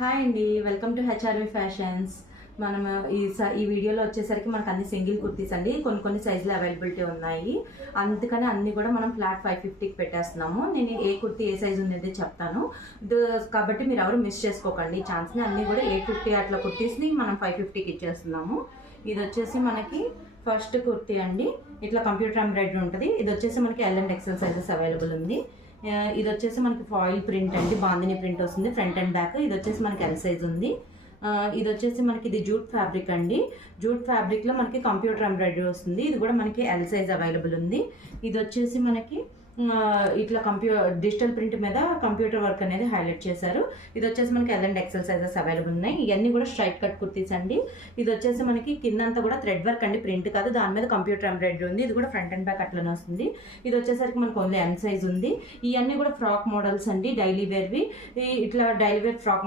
Hi అండి, welcome to HRV fashions. మనం ఈ వీడియోలో వచ్చేసరికి మనకు అన్ని సింగిల్ కుర్తీస్ అండి. కొన్ని సైజులు అవైలబిలిటీ ఉన్నాయి, అందుకని అన్ని కూడా మనం ఫ్లాట్ 550కి పెట్టేస్తున్నాము. నేను ఏ కుర్తీ ఏ సైజు ఉండేది చెప్తాను కాబట్టి మీరు ఎవరు మిస్ చేసుకోకండి ఈ ఛాన్స్ని. అన్ని కూడా 850 అట్లా కుర్తీస్ని మనం 550కి ఇచ్చేస్తున్నాము. ఇది వచ్చేసి మనకి ఫస్ట్ కుర్తీ అండి. ఇట్లా కంప్యూటర్ ఎంబ్రాయిడరీ ఉంటుంది. ఇది వచ్చేసి మనకి L and XL sizes available ఉంది. ఇది వచ్చేసి మనకి ఫాయిల్ ప్రింట్ అండి, బాందిని ప్రింట్ వస్తుంది ఫ్రంట్ అండ్ బ్యాక్. ఇది వచ్చేసి మనకి ఎల్ సైజ్ ఉంది. ఇది వచ్చేసి మనకి ఇది జూట్ ఫ్యాబ్రిక్ అండి. జూట్ ఫ్యాబ్రిక్లో మనకి కంప్యూటర్ ఎంబ్రాయిడరీ వస్తుంది. ఇది కూడా మనకి ఎల్ సైజ్ అవైలబుల్ ఉంది. ఇది వచ్చేసి మనకి ఇట్లా డిజిటల్ ప్రింట్ మీద కంప్యూటర్ వర్క్ అనేది హైలైట్ చేశారు. ఇది వచ్చేసి మనకి L and XL sizes available ఉన్నాయి. ఇవన్నీ కూడా స్ట్రైట్ కట్ కుర్తీస్ అండి. ఇది వచ్చేసి మనకి కిందంతా కూడా థ్రెడ్ వర్క్ అండి, ప్రింట్ కాదు, దాని మీద కంప్యూటర్ ఎంబ్రాయిడరీ ఉంది. ఇది కూడా ఫ్రంట్ అండ్ బ్యాక్ అట్లనే వస్తుంది. ఇది వచ్చేసరికి మనకు ఓన్లీ ఎం సైజ్ ఉంది. ఇవన్నీ కూడా ఫ్రాక్ మోడల్స్ అండి, డైలీ వేర్వి. ఇట్లా డైలీ వేర్ ఫ్రాక్